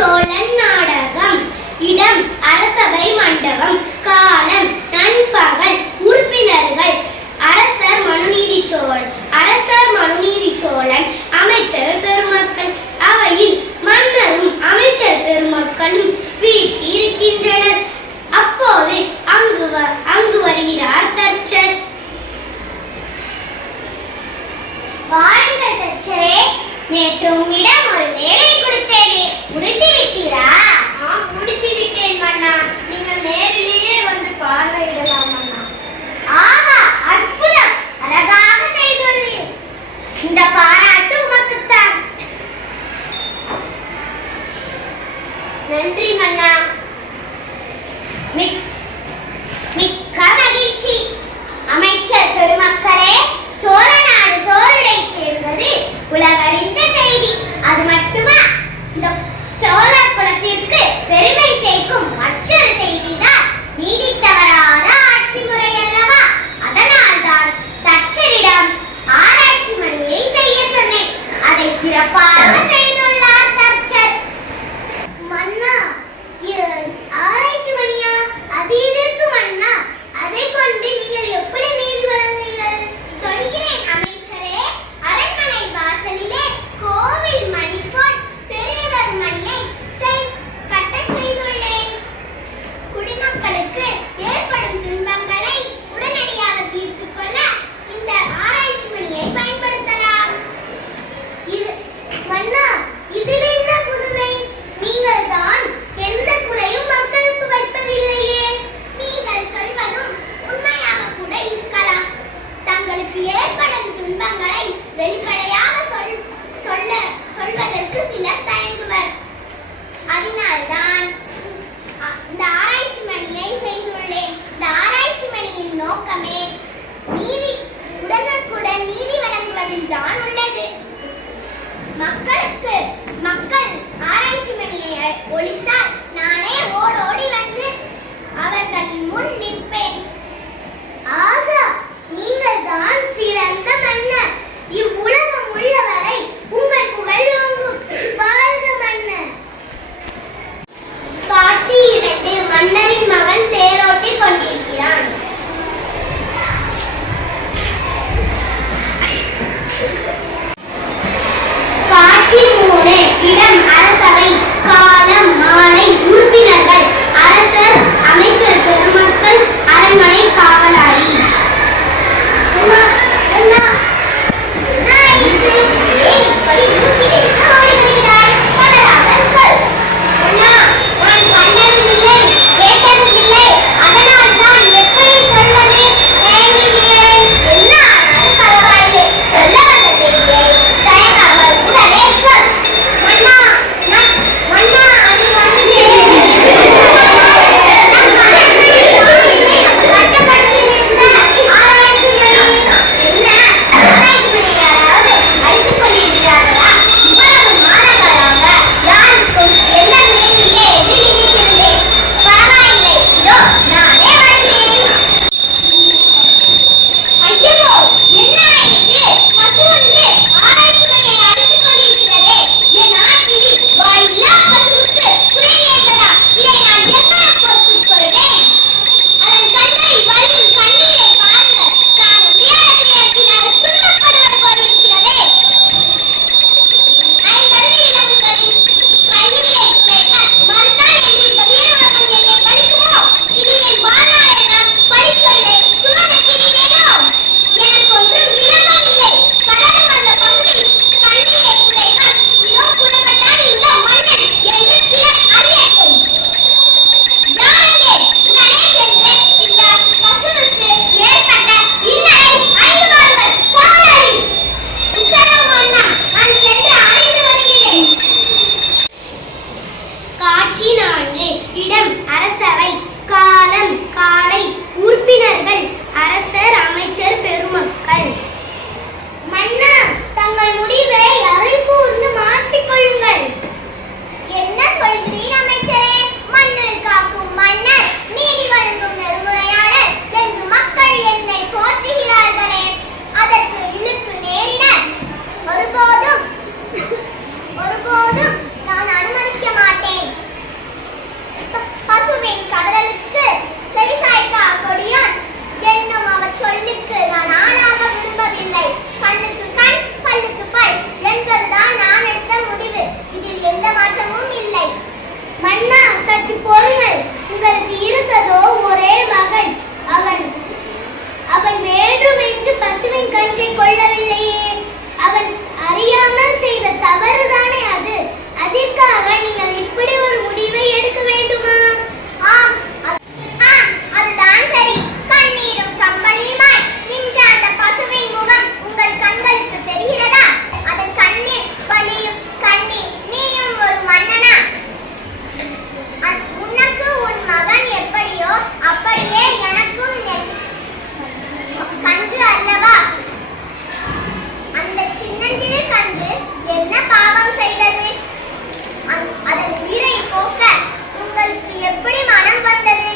சோழன் நாடகம். இடம் அரசவை மண்டபம். காலம் நண்பகல். உறுப்பினர்கள் அரசர் மனுநீதி சோழன், அமைச்சர் பெருமக்கள். அவையில் மன்னரும் அமைச்சர் பெருமக்களும் வீழ்ச்சி இருக்கின்றனர். அப்போது அங்கு வருகிறார் தச்சர். வாருங்கள் தச்சரே, நேற்று உம்மிடம் ஒரு வேலை கொடுத்தேனே, முடித்து விட்டீரா? முடித்து விட்டேன் மன்னா. நீங்கள் நேரிலேயே வந்து பார்வையிடலாம் மன்னா. ஆஹா, அற்புதம், அழகாக செய்துள்ளீர். இந்த பாராட்டு உமக்குத்தான். நன்றி மன்னா. மிக்க மகிழ்ச்சி. அமைச்சர் பெருமக்களே, சோழ நாடு சோறுடைத்து என்பது உலகறிந்த செய்தி. அது மட்டுமா, இந்த சோழர் குலத்திற்கு பெருமை சேர்க்கும் மற்றொரு செய்திதான் நீடித்தவராத சின்னஞ்சிறு கன்று என்ன பாவம் செய்தது? அதன் உயிரை போக்க உங்களுக்கு எப்படி மனம் வந்தது?